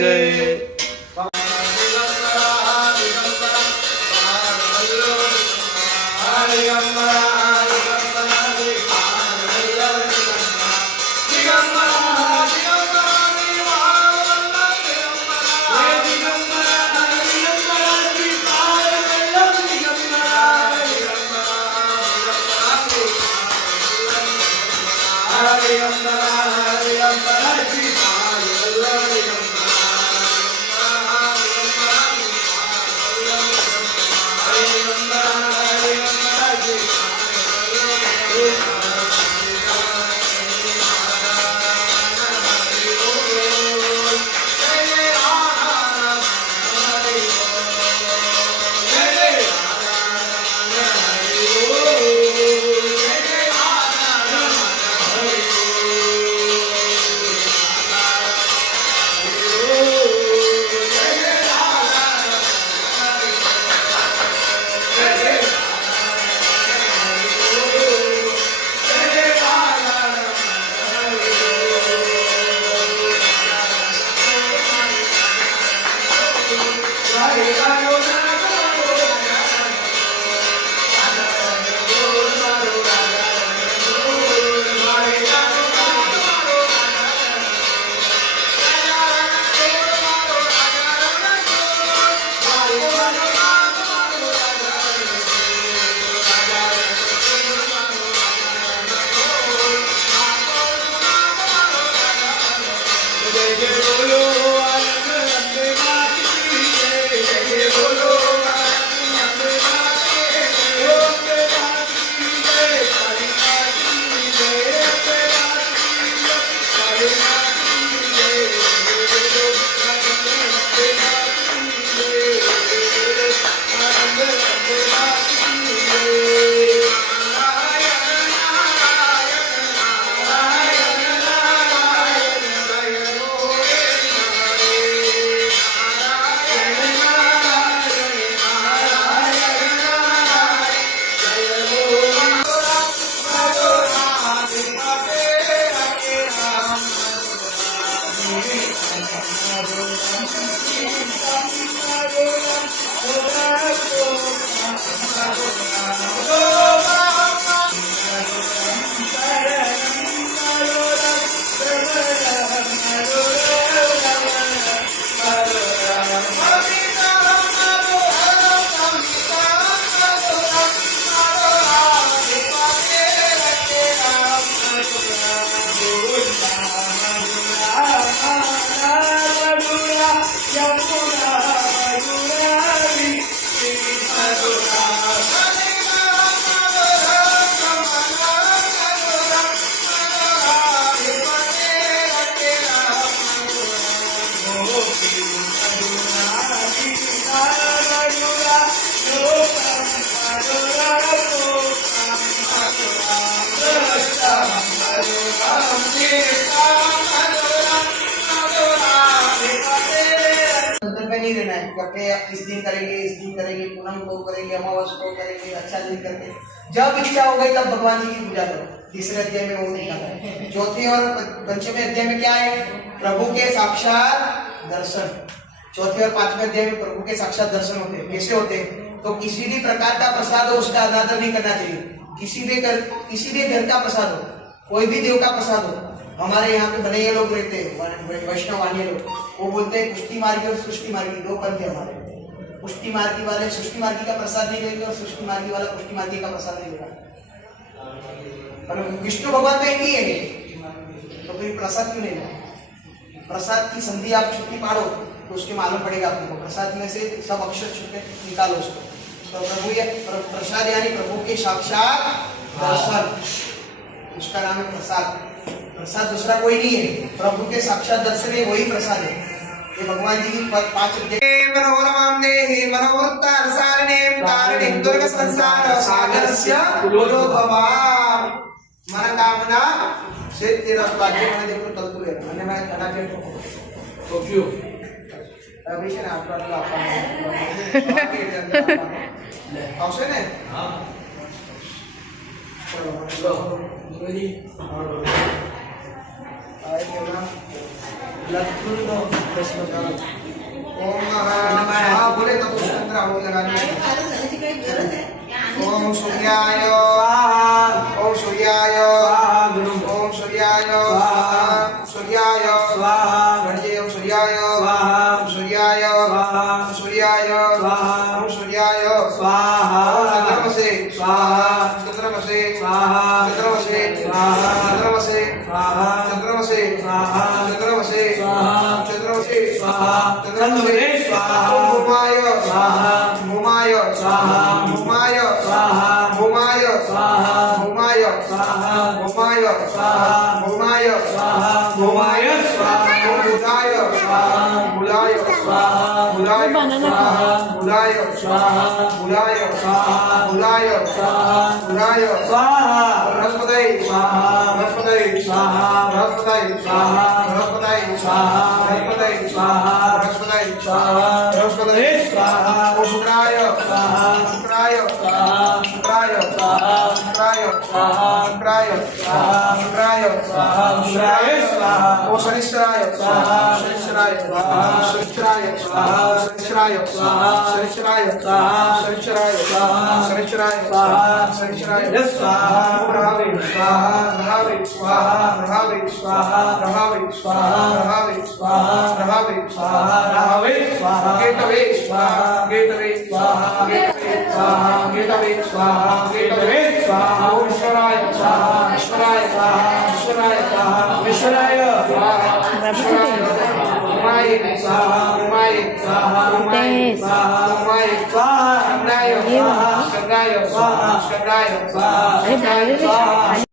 જય. नहीं रहना है कि अपने इस दिन करेंगे पूनम को करेंगे, अमावस को करेंगे, अच्छा दिन करते। जब इच्छा हो गई तब भगवान जी की पूजा करो। तीसरे अध्याय में वो लिखा है। चौथे और पंचमे अध्याय में क्या है? प्रभु के साक्षात दर्शन। चौथे और पांचवें अध्याय में प्रभु के साक्षात दर्शन होते हैं। कैसे होते हैं? तो किसी भी प्रकार का प्रसाद हो उसका अनादर नहीं करना चाहिए। किसी भी घर का प्रसाद हो, कोई भी देव का प्रसाद हो। हमारे यहाँ पे बनैया लोग रहते हैं, वैष्णव वाले लोग, वो बोलते हैं पुष्टि मार्गी और सृष्टि मार्गी, दो पंथ है हमारे। पुष्टि मार्गी वाले सृष्टि मार्गी का प्रसाद नहीं लेंगे और सृष्टि मार्गी वाला पुष्टि मार्गी का प्रसाद नहीं लेगा। पर विष्णु भगवान का एक ही है, तो फिर प्रसाद क्यों नहीं लेगा? प्रसाद की संधि आप छुट्टी पाड़ो तो उसके मालूम पड़ेगा आपको। प्रसाद में से सब अक्षर छुट्टे निकालो उसको। तो प्रभु ये प्रसाद यानी प्रभु के साक्षात दर्शन, उसका नाम है प्रसाद। प्रसाद दूसरा कोई नहीं है, प्रभु के साक्षात दर्शन है, वही प्रसाद है। ये भगवान जी की 5 मनोरमां देहि मनोवृत्तानुसारिणीं तारिणीं दुर्ग संसार सागरस्य कुलोद्भवां मनकामना सिद्धिरस्तु। आगे मैंने देखो तलतु है, मैंने मैं कनाटे तो क्यों अभी से ना आपका आवश्यक है। हां चलो रेडी आए क्या लक्ष्मण को कृष्ण का ओम नमः शिवाय बोले तो पुष्पंत्र आहुति लगानी है ओम सूर्याय स्वाहा ओम सूर्याय स्वाहा गुरु ओम सूर्याय स्वाहा सूर्याय स्वाहा गणजय ओम सूर्याय स्वाहा ओम सूर्याय स्वाहा सूर्याय स्वाहा ओम सूर्याय स्वाहा चंद्रमसे स्वाहा चंद्रमसे स्वाहा चंद्रमसे स्वाहा चंद्रमसे स्वाहा चंद्रमसे स्वाहा चंद्रमसे स्वाहा चंद्रमसे स्वाहा चंद्रमसे स्वाहा ओम भूमाय स्वाहा भूमाय स्वाहा भूमाय स्वाहा भूमाय स्वाहा भूमाय स्वाहा भूमाय स्वाहा भूमाय स्वाहा भूमाय स्वाहा ओम बुधाय स्वाहा बुधाय स्वाहा बुधाय स्वाहा बुधाय स्वाहा बुधाय स्वाहा बुधाय स्वाहा बुधाय स्वाहा बृहस्पति स्वाहा बृहस्पति स्वाहा बृहस्पति स्वाहा बृहस्पति स्वाहा बृहस्पति स्वाहा बृहस्पति स्वाहा बृहस्पति स्वाहा ओम शुक्राय स्वाहा शुक्राय स्वाहा शुक्राय स्वाहा शुक्राय स्वाहा शुक्राय स्वाहा शुक्राय स्वाहा शुक्राय स्वाहा ओम शनिश्चराय स्वाहा शनिश्चराय स्वाहा शनिश्चराय स्वाहा शनिश्चराय स्वाहा शनिश्चराय स्वाहा शनिश्चराय स्वाहा शनिश्चराय स्वाहा शनिश्चराय स्वाहा प्रभावे स्वाहा प्रभावे स्वाहा प्रभावे स्वाहा प्रभावे स्वाहा प्रभावे स्वाहा प्रभावे स्वाहा राहवे स्वाहा गेटवे स्वाहा गेटवे स्वाहा गेटवे स्वाहा गेटवे स्वाहा गेटवे स्वाहा ओम ईश्वराय स्वाहा ईश्वराय स्वाहा ईश्वराय स्वाहा विश्वराय स्वाहा ईश्वराय उमाय स्वाहा उमाय स्वाहा उमाय स्वाहा उमाय स्वाहा शंकराय स्वाहा शंकराय स्वाहा शंकराय स्वाहा अरे बाहेर